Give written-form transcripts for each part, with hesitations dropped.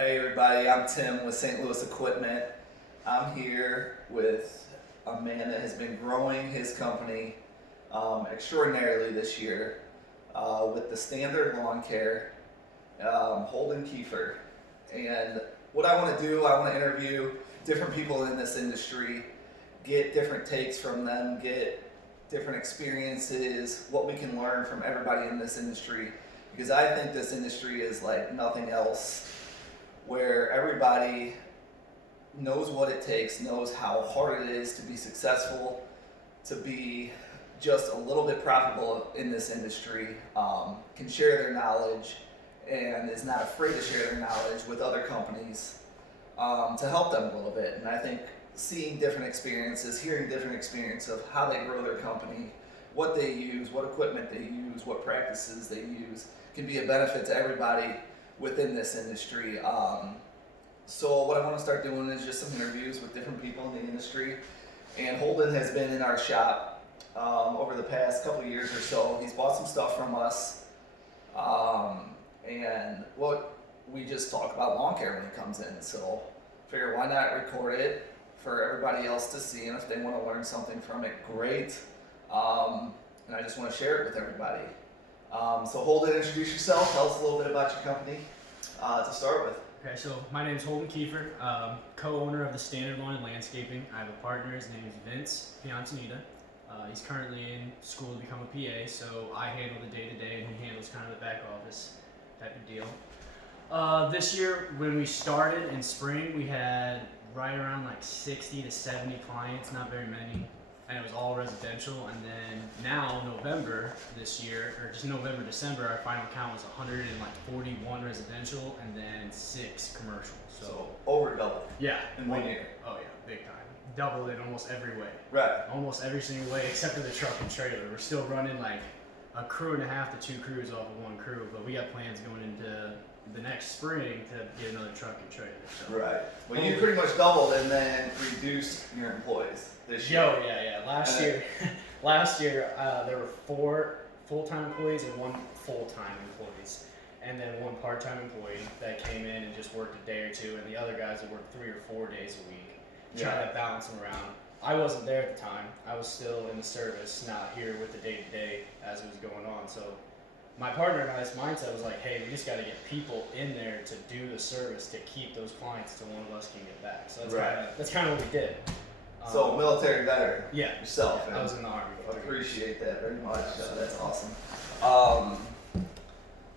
Hey everybody, I'm Tim with St. Louis Equipment. I'm here with a man that has been growing his company extraordinarily this year with the Standard Lawn Care, Holden Kiefer. And what I want to do, I want to interview different people in this industry, get different takes from them, get different experiences, what we can learn from everybody in this industry. Because I think this industry is like nothing else, where everybody knows what it takes, knows how hard it is to be successful, to be just a little bit profitable in this industry, can share their knowledge, and is not afraid to share their knowledge with other companies to help them a little bit. And I think seeing different experiences, hearing different experiences of how they grow their company, what they use, what equipment they use, what practices they use, can be a benefit to everybody within this industry. So what I want to start doing is just some interviews with different people in the industry. And Holden has been in our shop over the past couple of years or so. He's bought some stuff from us. And what we just talk about lawn care when he comes in. So figure why not record it for everybody else to see, and if they want to learn something from it, great. And I just want to share it with everybody. So Holden, introduce yourself. Tell us a little bit about your company to start with. Okay, so my name is Holden Kiefer, co-owner of the Standard Lawn and Landscaping. I have a partner, his name is Vince Piantanita. He's currently in school to become a PA, so I handle the day-to-day and he handles kind of the back office type of deal. This year, when we started in spring, we had right around like 60 to 70 clients, not very many, and it was all residential. And then now, November this year, or just November, December, our final count was 141 residential and then 6 commercial. So over double. Yeah. In 1 year. Oh yeah, big time. Doubled in almost every way. Right. Almost every single way except for the truck and trailer. We're still running like a crew and a half to 2 crews off of 1 crew, but we got plans going into the next spring to get another truck and trailer. So. Right. Well, you pretty much doubled and then reduced your employees this year. Yeah. Last year there were 4 full-time employees and 1 full-time employees, and then 1 part-time employee that came in and just worked a day or 2, and the other guys that worked 3 or 4 days a week, trying to balance them around. I wasn't there at the time. I was still in the service, not here with the day-to-day as it was going on. So my partner and I's mindset was like, hey, we just got to get people in there to do the service to keep those clients till one of us can get back. So that's kind of what we did. So military veteran. Yeah. Yourself. Yeah, I was in the Army. I appreciate that very much. That's awesome.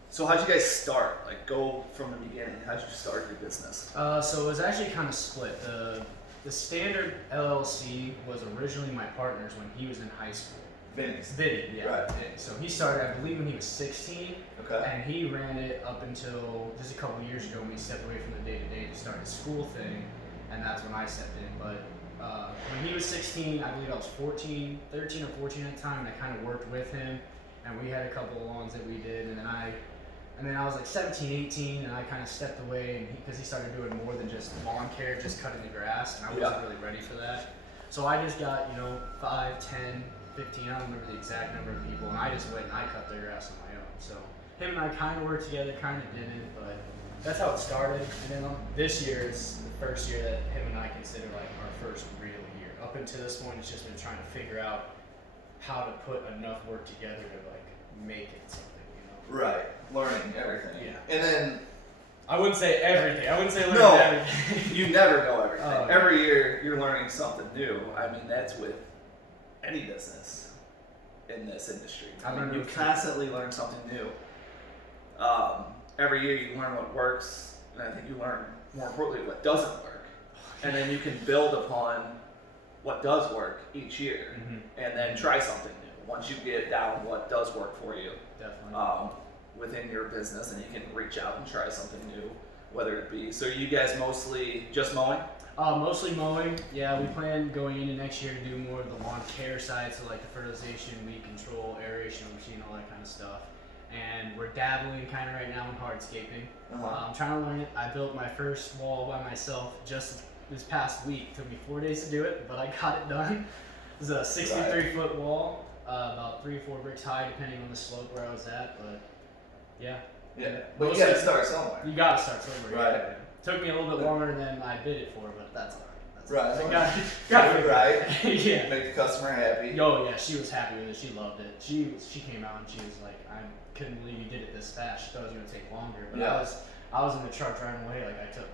So how'd you guys start? Like, go from the beginning. How'd you start your business? So it was actually kind of split. The Standard LLC was originally my partner's when he was in high school. Vinny, yeah. Right. So he started, I believe, when he was 16. Okay. And he ran it up until just a couple years ago when he stepped away from the day-to-day to start his school thing, and that's when I stepped in. But when he was 16, I believe I was 13 or 14 at the time, and I kind of worked with him, and we had a couple of lawns that we did, and then I was like 17, 18, and I kind of stepped away because he started doing more than just lawn care, just cutting the grass, and I wasn't really ready for that. So I just got, 5, 10, 15, I don't remember the exact number of people, and I just went and I cut their grass on my own. So him and I kind of worked together, kind of didn't, but that's how it started. And then this year is the first year that him and I consider like our first real year. Up until this point, it's just been trying to figure out how to put enough work together to like make it something. Right, learning everything. Yeah. And then I wouldn't say everything. I wouldn't say learning everything. You never know everything. Oh, yeah. Every year you're learning something new. I mean, that's with any business in this industry. I mean, you constantly learn something new. Every year you learn what works, and I think you learn, more importantly, what doesn't work. And then you can build upon what does work each year, and then try something new. Once you get down what does work for you, Definitely. within your business, and you can reach out and try something new, whether it be. So you guys mostly just mowing? Mostly mowing. Yeah, we plan going into next year to do more of the lawn care side, so like the fertilization, weed control, aeration machine, all that kind of stuff. And we're dabbling kind of right now in hardscaping. I'm trying to learn it. I built my first wall by myself just this past week. It took me 4 days to do it, but I got it done. It was a 63-foot wall, about 3 or 4 bricks high, depending on the slope where I was at. But yeah, Yeah, but you gotta start somewhere. You gotta start somewhere. Right. Yeah. Took me a little bit longer than I bid it for, but that's alright. Right. So got it Right. yeah. Make the customer happy. Oh yeah, she was happy with it. She loved it. She came out and she was like, I couldn't believe you did it this fast. She thought it was gonna take longer, but Yeah. I was in the truck driving away. Like I took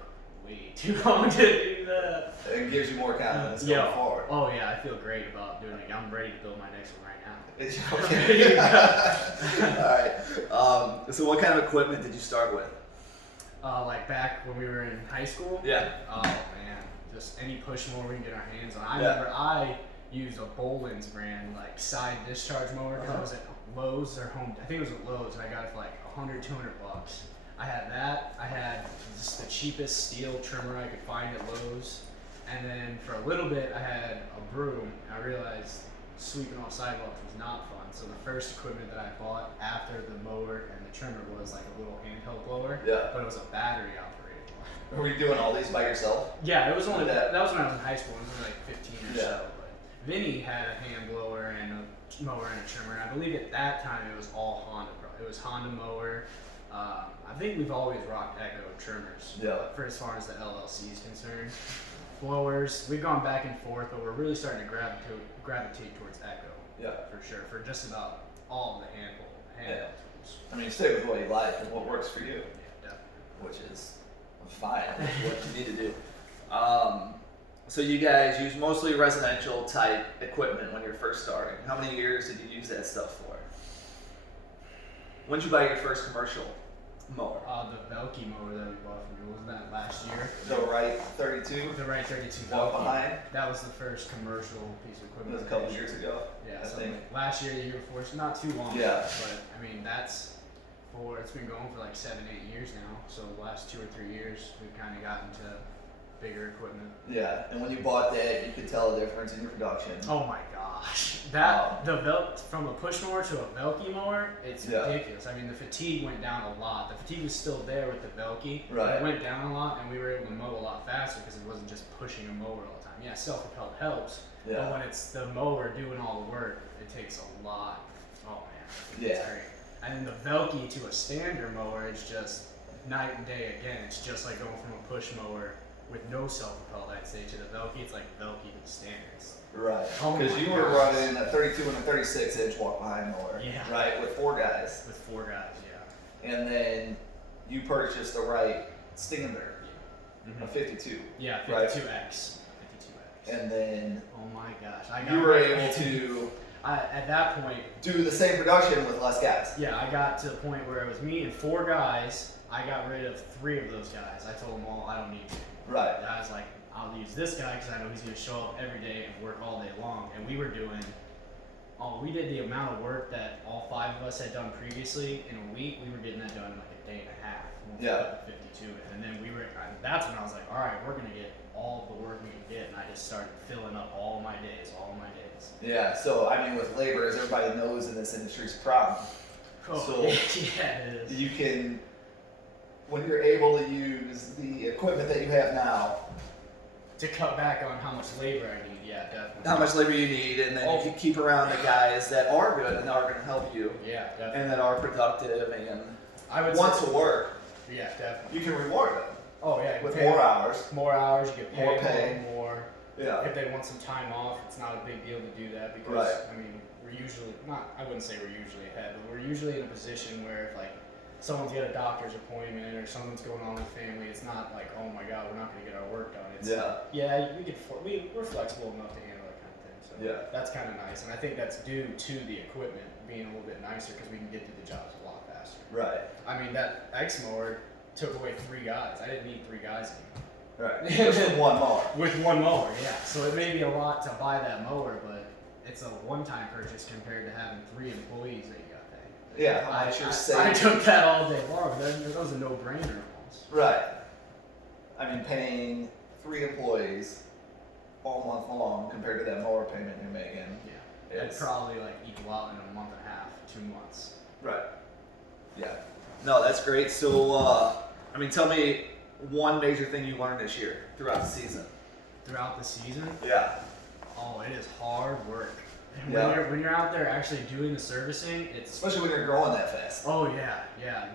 way too long to do that. It gives you more confidence going forward. Oh yeah, I feel great about doing it. I'm ready to build my next one right now. Okay. Alright. So what kind of equipment did you start with? Like back when we were in high school. Yeah. Oh man, just any push mower we can get our hands on. I Yeah. remember I used a Boland's brand like side discharge mower because it was at Lowe's or Home. I think it was at Lowe's, and I got it for like $100, $200. I had that. I had just the cheapest steel trimmer I could find at Lowe's, and then for a little bit I had a broom. I realized sweeping off sidewalks was not fun. So the first equipment that I bought after the mower and the trimmer was like a little handheld blower, Yeah. but it was a battery operated one. Were you doing all these by yourself? Yeah, it was only That- that was when I was in high school. It was only like 15 or Yeah. so. But Vinny had a hand blower and a mower and a trimmer, and I believe at that time it was all Honda. It was Honda mower. I think we've always rocked Echo trimmers. Yeah. For as far as the LLC is concerned, blowers we've gone back and forth, but we're really starting to gravitate towards Echo. Yeah. For sure, for just about all the handheld tools. I mean, stay with what you like and what works for you, Yeah, definitely. which is fine. Which is what you need to do. So you guys use mostly residential type equipment when you're first starting. How many years did you use that stuff for? When did you buy your first commercial mower? The Velke mower that we bought from you, wasn't that last year? The Right 32? The Right 32 Walk Velke. behind? That was the first commercial piece of It equipment. was a couple years ago. Yeah, I so think. like last year, the year before, it's not too long. Yeah. But I mean, it's been going for like 7-8 years now. So the last 2 or 3 years, we've kind of gotten to bigger equipment. Yeah, and when you bought that, you could tell the difference in your production. Oh my gosh, from a push mower to a Velke mower, it's Yeah. ridiculous. I mean, the fatigue went down a lot. The fatigue was still there with the Velke, but Right. it went down a lot, and we were able to mow a lot faster because it wasn't just pushing a mower all the time. Yeah, self-propelled helps, but Yeah. when it's the mower doing all the work, it takes a lot. Oh man, Yeah. it's great. And then the Velke to a standard mower is just night and day again. It's just like going from a push mower with no self-propelled, I'd say, to the Velke. It's like Velke to the standards. Right. Oh Because my you were gosh. running a 32 and a 36-inch walk behind mower. Yeah. Right, with 4 guys. With 4 guys, yeah. And then you purchased a Right Standard, a 52. Yeah, Right. 52X. 52X. And then Oh my gosh. you were able to at that point, do the same production with less guys. yeah, I got to the point where it was me and 4 guys. I got rid of 3 of those guys. I told them all I don't need to. Right. And I was like, I'll use this guy because I know he's going to show up every day and work all day long. And we did the amount of work that all 5 of us had done previously in a week. We were getting that done in like a day and a half. When we Yeah. got 52 in. And then that's when I was like, all right, we're going to get all the work we can get. And I just started filling up all my days. Yeah, so I mean, with labor, as everybody knows in this industry, is a problem. Oh, So- yeah, it is. You can, when you're able to use the equipment that you have now, To cut back on how much labor I need, yeah, definitely. how much labor you need, and then you can keep around the guys that are good and are going to help you, Yeah, definitely. and that are productive and I would want say, to work. yeah, definitely. You can reward them Oh yeah, you with pay more hours. more hours, you get paid More pay. more. Yeah. If they want some time off, it's not a big deal to do that because Right. I mean we're usually I wouldn't say we're usually ahead, but we're usually in a position where if like someone's got a doctor's appointment or something's going on with family, it's not like, oh my god, we're not going to get our work done. It's Yeah. we're flexible enough to handle that kind of thing. So Yeah. that's kind of nice, and I think that's due to the equipment being a little bit nicer because we can get to the jobs a lot faster. Right. I mean that X mower took away 3 guys. I didn't need 3 guys anymore. Right. Just with one mower. With one mower, yeah. So it may be a lot to buy that mower, but it's a one-time purchase compared to having 3 employees that you got paying. Yeah. How much you're I saving. took that all day long. That was a no-brainer almost. Right. I mean, paying 3 employees all month long compared to that mower payment you're making. Yeah. It'd It's probably like equal out in a month and a half, 2 months. right. Yeah. No, that's great. So, I mean, tell me one major thing you learned this year throughout the season. Throughout the season, Yeah. oh, it is hard work. And Yeah. when you're out there actually doing the servicing, it's Especially when you're growing that fast. oh yeah.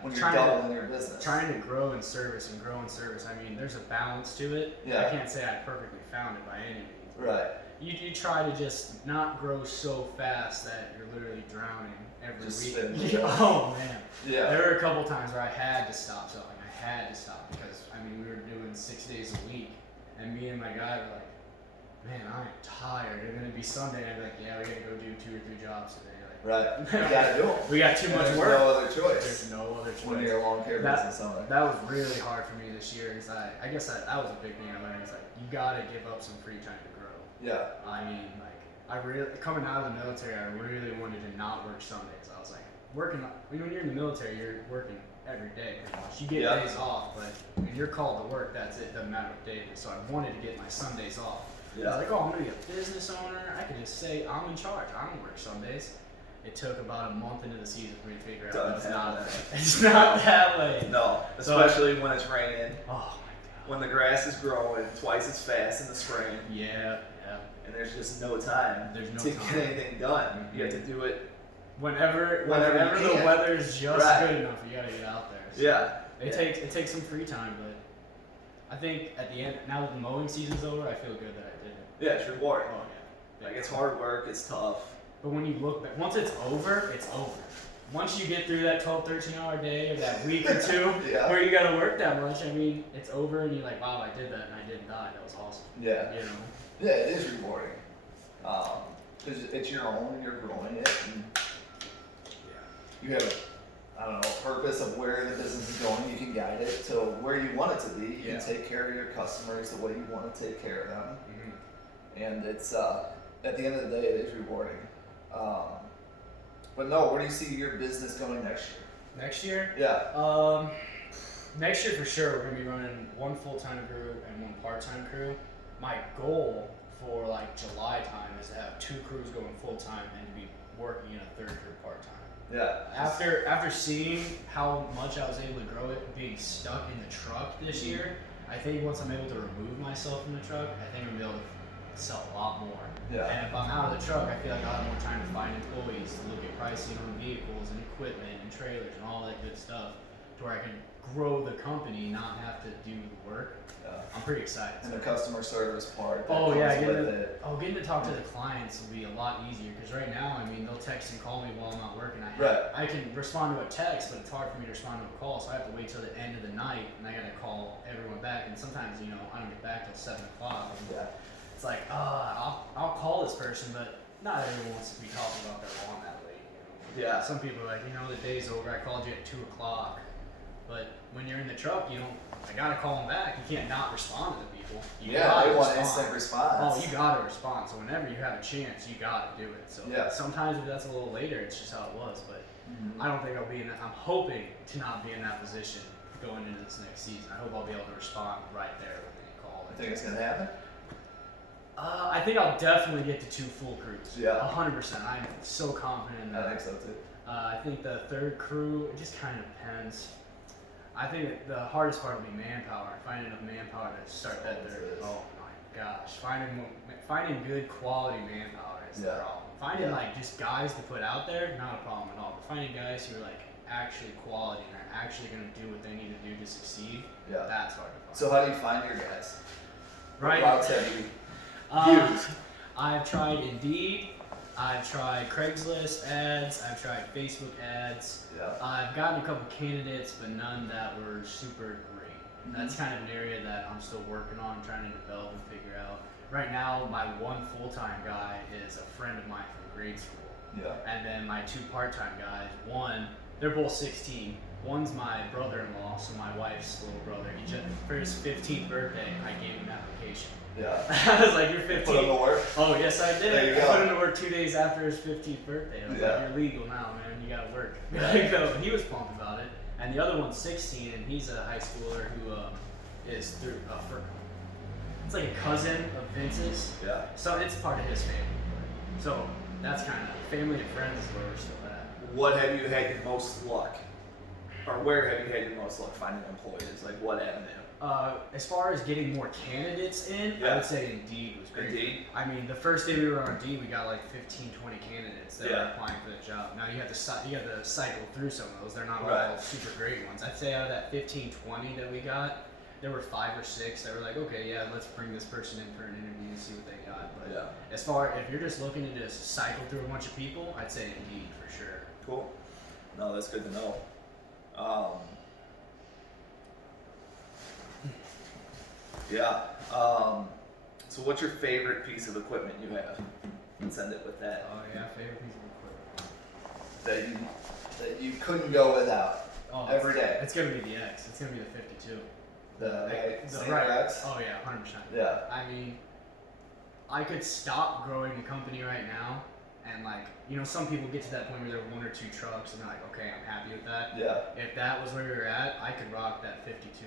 When you're Trying doubling your business. trying to grow in service and grow in service. I mean, there's a balance to it. Yeah. I can't say I perfectly found it by any means. Right. You try to just not grow so fast that you're literally drowning every Just week. spin. Oh man. Yeah. There were a couple times where I had to stop selling. I had to stop because I mean we were doing 6 days a week, and me and my guy were like, "Man, I'm tired. It's gonna be Sunday." And I'd be like, "Yeah, we gotta go do 2 or 3 jobs today." Right. You gotta do them. We got too much There's work. no other choice. There's no other choice. When you're a lawn care That- business owner. That was really hard for me this year. Is I guess that was a big thing I learned. Is like you gotta give up some free time to grow. Yeah. I mean, like I really coming out of the military, I really wanted to not work Sundays. I was like working. When you're in the military, you're working every day pretty much. You get Yeah. days off, but when you're called to work, that's it. Doesn't matter what day it is. So I wanted to get my Sundays off. I was like, oh, I'm gonna be a business owner. I can just say I'm in charge. I don't work Sundays. It took about a month into the season for me to figure out Doesn't that's not happen. it's not that way. No. Especially when it's raining. Oh When the grass is growing twice as fast in the spring. my god. Yeah. And there's just no time There's no to time. get anything done. You have to do it. Whenever Whenever you the can. weather's just Right. good enough, you gotta get out there. So Yeah. It takes some free time, but I think at the end, now that the mowing season's over, I feel good that I did it. Yeah, it's rewarding. Oh yeah. Like it's hard work, it's tough. But when you look back, once it's over, it's over. Once you get through that 12, 13-hour day or that week or two Yeah. where you gotta work that much, I mean, it's over and you're like, wow, I did that and I didn't die. That was awesome. Yeah. You know? Yeah, it is rewarding. 'Cause it's your own and you're growing it and you have a purpose of where the business is going. You can guide it to where you want it to be. You Yeah. can take care of your customers the way you want to take care of them. And it's at the end of the day, it is rewarding. But no, where do you see your business going next year? Next year, Yeah. next year for sure, we're gonna be running one full-time crew and one part-time crew. My goal for like July time is to have 2 crews going full-time and to be working in a 3rd crew part-time. Yeah. After seeing how much I was able to grow it being stuck in the truck this year, I think once I'm able to remove myself from the truck, I think I'm gonna be able to sell a lot more. Yeah. And if I'm out of the truck, I feel like I'll have more time to find employees, to look at pricing on vehicles and equipment and trailers and all that good stuff, to where I can grow the company, not have to do the work. Yeah. I'm pretty excited. And the customer service part. That Oh yeah, comes getting with to, it. getting to talk to the clients will be a lot easier because right now, I mean, they'll text and call me while I'm not working. Right. I can respond to a text, but it's hard for me to respond to a call, so I have to wait till the end of the night and I gotta call everyone back. And sometimes, I don't get back till 7 o'clock. And Yeah. it's like, I'll call this person, but not everyone wants to be talking about their lawn that late. Yeah. Some people are like, the day's over. I called you at 2 o'clock. But when you're in the truck, I gotta call them back. You can't not respond to the people. You Yeah, gotta they want respond. instant response. Oh, you gotta respond. So whenever you have a chance, you gotta do it. So Yeah. sometimes if that's a little later, it's just how it was. But Mhm. I don't think I'll be in that. I'm hoping to not be in that position going into this next season. I hope I'll be able to respond right there when they call. You think it's gonna happen? I think I'll definitely get to 2 full crews. Yeah. 100%. I'm so confident in that. I think so too. I think the 3rd crew, it just kind of depends. I think the hardest part will be manpower. Finding enough manpower to start that Always 3rd. is. Oh my gosh, finding good quality manpower is the Yeah. problem. Finding Yeah. like just guys to put out there, not a problem at all. But finding guys who are like actually quality and are actually going to do what they need to do to succeed, Yeah. that's hard to find. So how do you find your guys? right. What routes have you used? I've tried Indeed. I've tried Craigslist ads. I've tried Facebook ads. Yeah. I've gotten a couple candidates, but none that were super great. That's kind of an area that I'm still working on, trying to develop and figure out. Right now, my one full-time guy is a friend of mine from grade school. Yeah. And then my 2 part-time guys, they're both 16. One's my brother-in-law, so my wife's little brother. For his 15th birthday, I gave him an application. Yeah. I was like, you're 15. Put them to work. Oh, yes, I did. There you I go. put him to work 2 days after his 15th birthday. I was Yeah. like, you're legal now, man. You gotta work. Right. So he was pumped about it. And the other one's 16, and he's a high schooler who is through it's like a cousin of Vince's. Yeah. So it's part of his family. So that's kind of family and friends is where we're still at. What have you had your most luck? Or where have you had your most luck finding employees? Like what avenue? As far as getting more candidates in, I would say Indeed was great. Indeed. I mean, the first day we were on Indeed, we got like 15, 20 candidates that Yeah. were applying for the job. Now you have to cycle through some of those. They're not all Right. super great ones. I'd say out of that 15, 20 that we got, there were 5 or 6 that were like, okay, yeah, let's bring this person in for an interview and see what they got. But Yeah. as far if you're just looking to just cycle through a bunch of people, I'd say Indeed for sure. Cool. No, that's good to know. Yeah. So what's your favorite piece of equipment you have? Let's end it with that. Oh yeah, favorite piece of equipment. That you couldn't go without Oh, every day. It's gonna be the X. It's gonna be the 52. The The Sanger X? Oh yeah, 100%. Yeah. I mean, I could stop growing the company right now, and like, you know, some people get to that point where they're 1 or 2 trucks, and they're like, okay, I'm happy with that. Yeah. If that was where we were at, I could rock that 52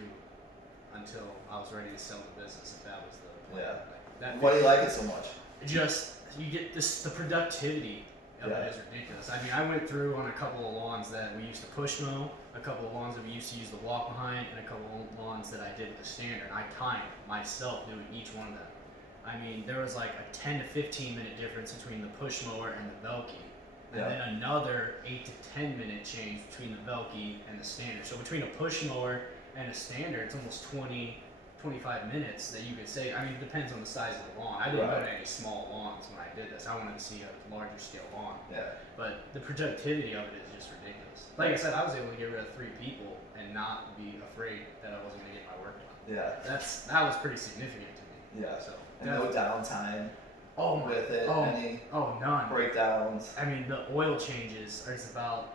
until I was ready to sell the business. If that was the plan. Yeah. Like, that Why do you like it so much? just you get this the productivity of Yeah. it is ridiculous. I mean, I went through on a couple of lawns that we used to push mow, a couple of lawns that we used to use the walk behind, and a couple of lawns that I did with the standard. I timed myself doing each one of them. I mean, there was like a 10 to 15 minute difference between the push mower and the Velke. And Yeah. then another 8 to 10 minute change between the Velke and the standard. So between a push mower and a standard, it's almost 20, 25 minutes that you could save. I mean, it depends on the size of the lawn. I didn't go Right. to any small lawns when I did this. I wanted to see a larger scale lawn. Yeah. But the productivity of it is just ridiculous. Like I said, I was able to get rid of 3 people and not be afraid that I wasn't going to get my work done. Yeah. That was pretty significant to me. Yeah. So And no downtime oh my, with it. oh, Any oh none. breakdowns. I mean, the oil changes is about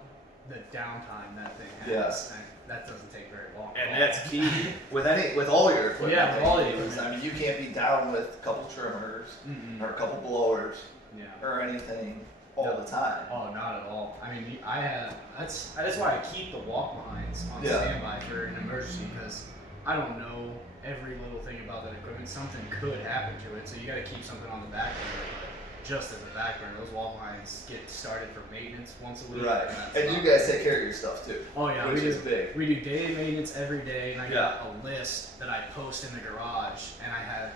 the downtime that thing has. Yeah. And that doesn't take very long. And that's key with all your equipment. Yeah, with that all you the use. equipment. I mean, you can't be down with a couple trimmers Mm-mm. or a couple blowers Yeah. or anything all No. the time. Oh, not at all. I mean, I have. That's why I keep the walk behinds on Yeah. standby for an emergency because I don't know every little thing about that equipment. Something could happen to it, so you got to keep something on the back burner. But just as a back burner, those walk behinds get started for maintenance once a week. Right. that's And you about guys take care of your stuff too. Oh yeah, which we is do. big. We do daily maintenance every day, and I Yeah. got a list that I post in the garage, and I have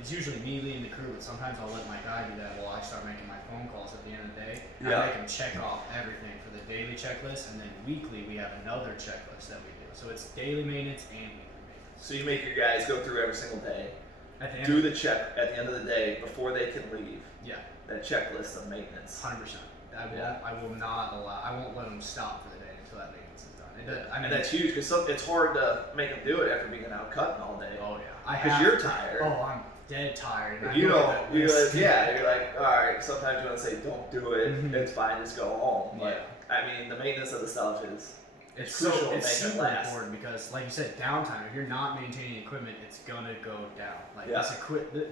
it's usually me leading the crew, but sometimes I'll let my guy do that while I start making my phone calls at the end of the day. Yeah. I make him check off everything for the daily checklist, and then weekly we have another checklist that we do. So it's daily maintenance and weekly maintenance. So you make your guys go through every single day, At the end, do the check at the end of the day before they can leave. yeah, That checklist of maintenance. 100%. Yeah. I will not allow. I won't let them stop for the day until that maintenance is done. It does, I mean, And that's huge because it's hard to make them do it after being out cutting all day. oh yeah, I Because have. you're tired. Oh, I'm dead tired. and I You look know, at that you're list. like, yeah, you're like, all right. Sometimes you want to say, don't do it. Mhm. It's fine, just go home. Yeah. But I mean, the maintenance of the stuff is It's crucial so to it's make it super last. important because, like you said, downtime. If you're not maintaining equipment, it's gonna go down. Like Yeah.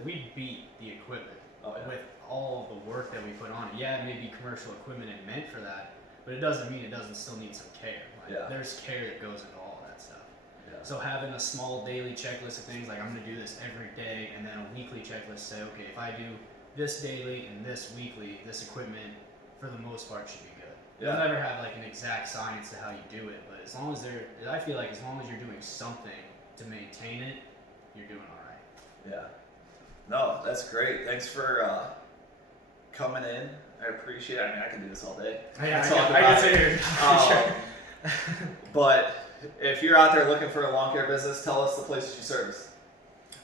we beat the equipment Oh, yeah. with all of the work that we put on it. Yeah, it may be commercial equipment and meant for that, but it doesn't mean it doesn't still need some care. Like, Yeah. there's care that goes into all of that stuff. Yeah. So having a small daily checklist of things like I'm gonna do this every day, and then a weekly checklist say, okay, if I do this daily and this weekly, this equipment for the most part should be good. You'll Yeah. never have like an exact science to how you do it, but as long as I feel like as long as you're doing something to maintain it, you're doing all right. Yeah. No, that's great. Thanks for coming in. I appreciate it. I mean, I can do this all day. Talk about I it. sit here. But if you're out there looking for a lawn care business, tell us the places you service.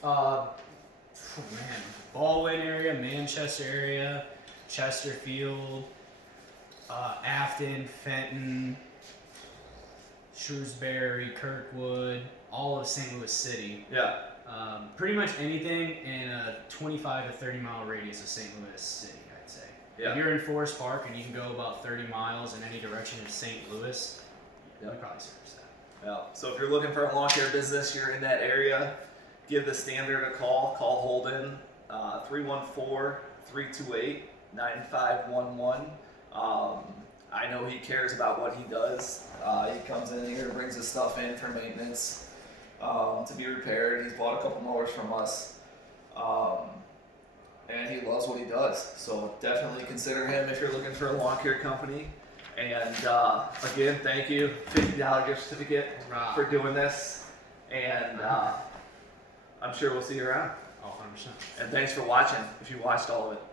Man, Baldwin area, Manchester area, Chesterfield, Afton, Fenton, Shrewsbury, Kirkwood, all of St. Louis City. Yeah. Pretty much anything in a 25 to 30 mile radius of St. Louis City, I'd say. Yeah. If you're in Forest Park and you can go about 30 miles in any direction in St. Louis, Yeah. we probably service that. Yeah. So if you're looking for a lawn care business, you're in that area, give the Standard a call. Call Holden, 314-328-9511. I know he cares about what he does. He comes in here, brings his stuff in for maintenance, to be repaired. He's bought a couple mowers from us. And he loves what he does. So definitely consider him if you're looking for a lawn care company. And again, thank you. $50 gift certificate Right. for doing this. and I'm sure we'll see you around. Oh, 100%. And thanks for watching, if you watched all of it.